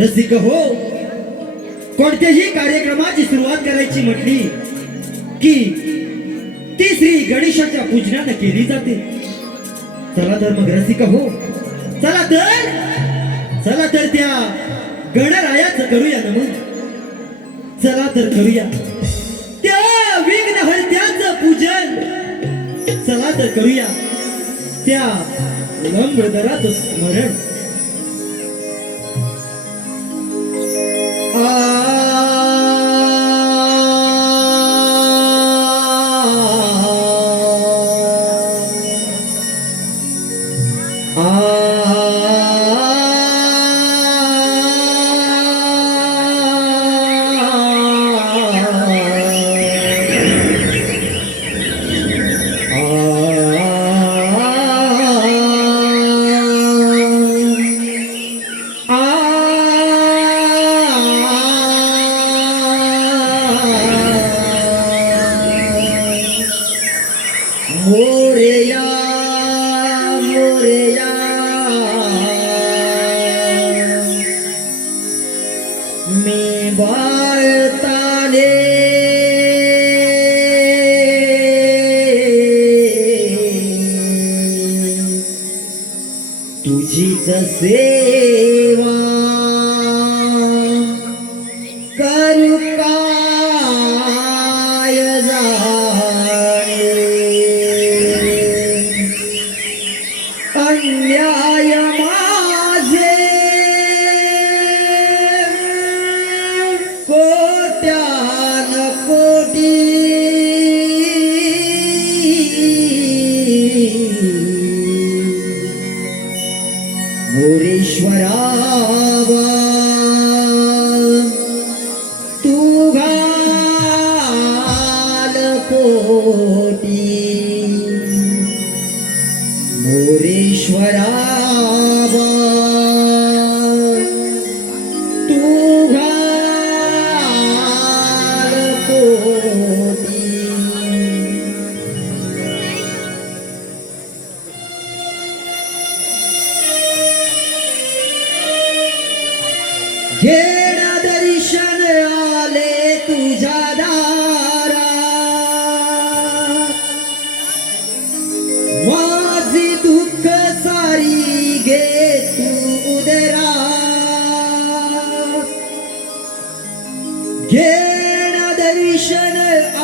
रसिक हो, कोणत्याही कार्यक्रमाची सुरुवात करायची म्हटली की ती श्री गणेशाच्या पूजनाने केली जाते. चला तर मग रसिक हो, चला तर त्या गणरायाचं करूया नमन. चला तर करूया त्या विघ्नहर्त्याचं पूजन. चला तर करूया त्या लंबोदराचं स्मरण. मोरया मोरया मी बाळताले तुझीच सेवा करू काय अन्याय माझे कोट्यान कोटी मोरेश्वरावा तू घाल कोटी. मोरेश्वरावा तू घाल कोटी. घेण दर्शन आले तुझ्या दारा, माझी दुःख सारी घे तू उदरा. घेण दर्शन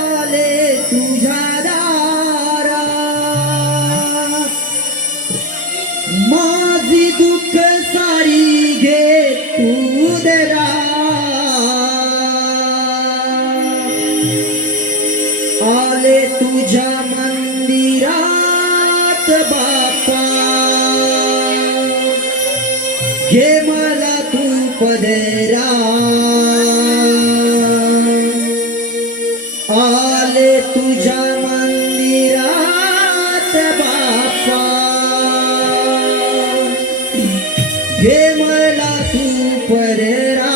आले तुझ्या दारा, माझी दुःख सारी घे तू उदरा. आले तुझ्या मंदिरात बाप्पा, घे मला तू पदरा. आले तुझ्या मंदिरात बाप्पा, घे मला तू पदरा.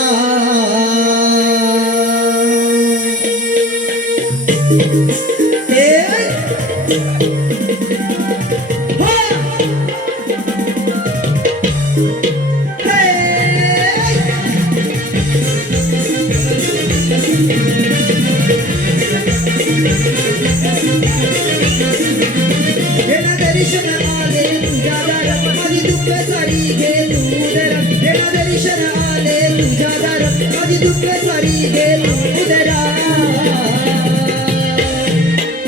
दर्शन आले तुझ्या दारात माझी दुःख सारी घे तू उदरा देवा दर्शन आले तुझ्या दारात माझी दुःख सारी घे तू उदरा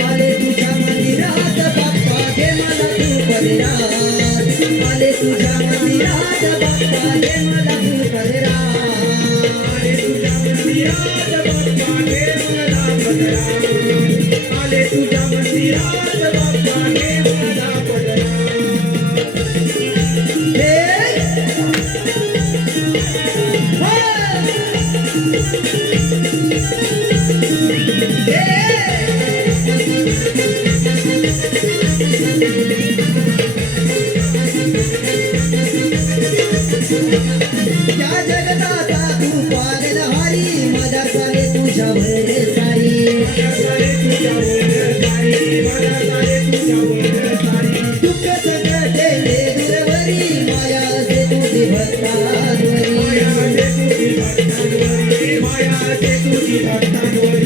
आले तुझ्या मंदिरात बाप्पा घे मला तू पदरात आले तुझ्या मंदिरात बाप्पा घे मला तू पदरात आले तुझ्या मंदिरात बाप्पा घे मला पदरात आले तुझ्या मंदिरात बाप्पा घे मला या जगताचा तू पालनहारी माझ्या सारे तुझ्या वर सारी दुःख संकट दूरवरी माया से तुझी भक्तांवरी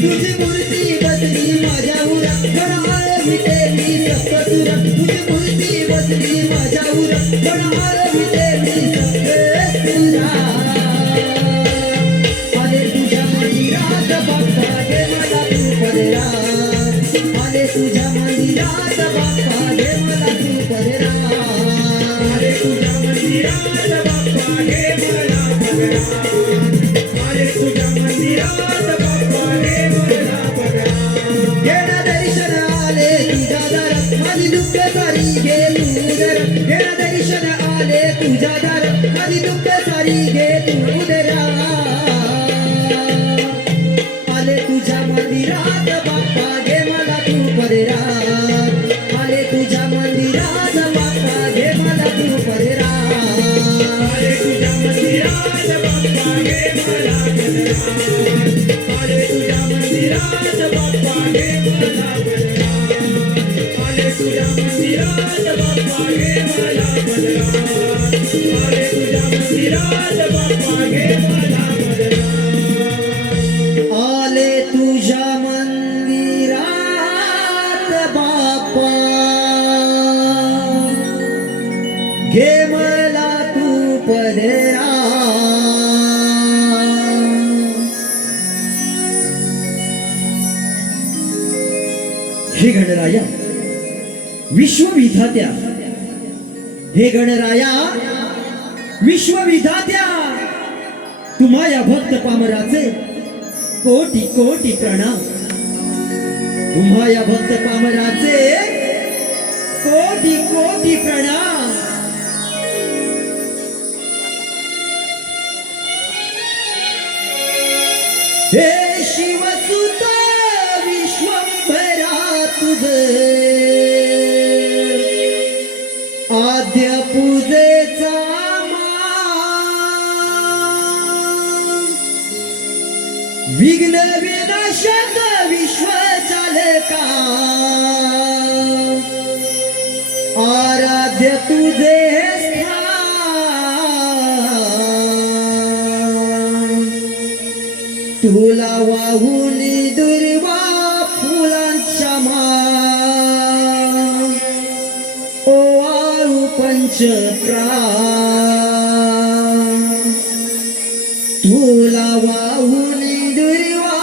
तुझी मूर्ती बसली माझ्या उरा फळाळ विटे मी सप्तसुरा तुझी मूर्ती बसली माझ्या उरा फळाळ विटे मी सप्तसुरा आले तुझ्या मंदिरात बाप्पा घे मला तू पदरात आले तुझ्या मंदिरात बाप्पा घे मला तू पदरात आले तुझ्या मंदिरात बाप्पा घे मला पदरात आले तुझ्या मंदिरात बाप्पा घे मला पदरात घेणं दर्शन आले तुझ्या दारात माझी दुःख सारी घे तू उदरात घेणं दर्शन आले तुझ्या दारात माझी दुःख सारी घे तू उदरात आले तुझ्या मंदिरात बाप्पा घे मला तू पदरात आले तुझ्या मंदिरात बाप्पा घे मला तू पदरात आले तुझ्या मंदिरात बाप्पा घे मला पदरात आले तुझ्या मंदिरात बाप्पा घे मला पदरात आले तुझ्या मंदिरात बाप्पा घे मला पदरात आले तुझ्या मंदिरात बाप्पा घे मला पदरात आले तुझ्या मंदिरात बाप्पा घे मला तू पदरात हे गणराया विश्वविधात्या हे गणराया विश्वविधात्या तुम्हा या भक्त पामराचे कोटी कोटी प्रणाम तुम्हा या भक्त पामराचे कोटी कोटी प्रणाम हे शिवसुत विश्वंभरा तुझे आद्य पूजेचा विघ्न विनाशक विश्वचालका आराध्य तुझे स्थान तुला वाहून दुर्वा फुलांच्या माळ ओवाळू पंचप्राण तुला वाहून दुर्वा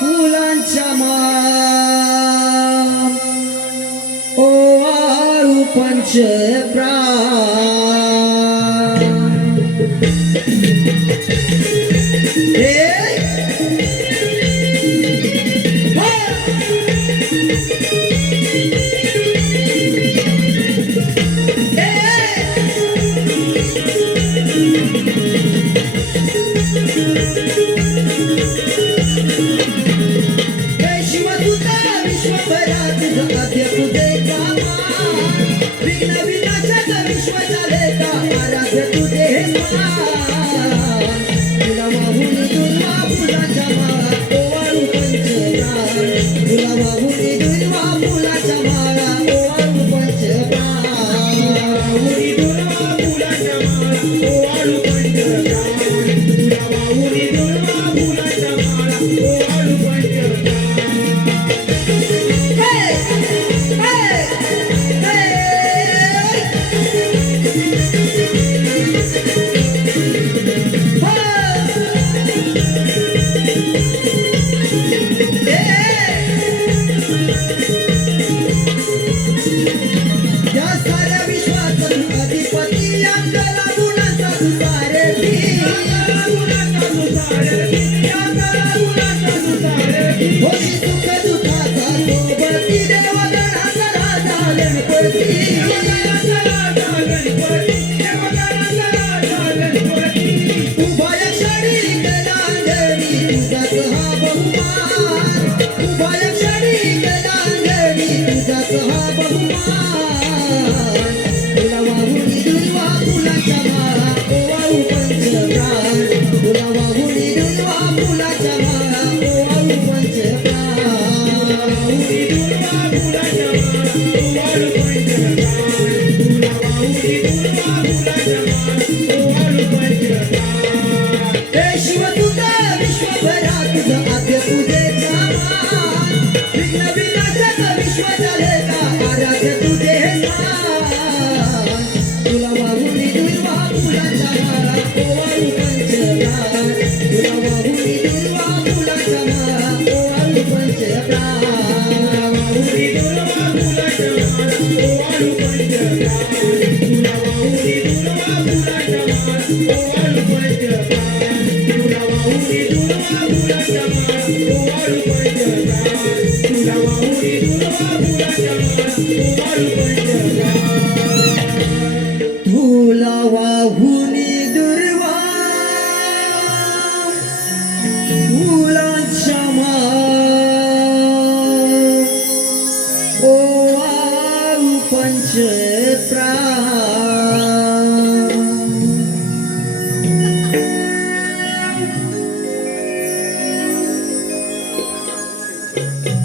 फुलांच्या माळ ओवाळू पंचप्राण तुला ओवाळू पंचप्राण. या साऱ्या विश्वाचा अधिपती अंगाला गुणाचा तुसारे होशी सुख दुःखाचा सोबती देवगणाचा राजा गणपती उभय क्षणी गदांजली तुझाच हा बहुमान उभय क्षणी गदांजली तुझाच हा बहुमान तुला वाहुनी दुर्वा फुलाच्या माळा ओवाळू पंचप्राण तुला वाहुनी दुर्वा फुलाच्या माळा ओवाळू पंचप्राण वाहुनी दुर्वा फुलाच्या माळा ओवाळू पंचप्राण. तुला वाहुनी दुर्वा फुलाच्या माळा ओवाळू पंचप्राण. हे शिव तुझं विश्वभरा तुझं आद्य तुझे मान विघ्न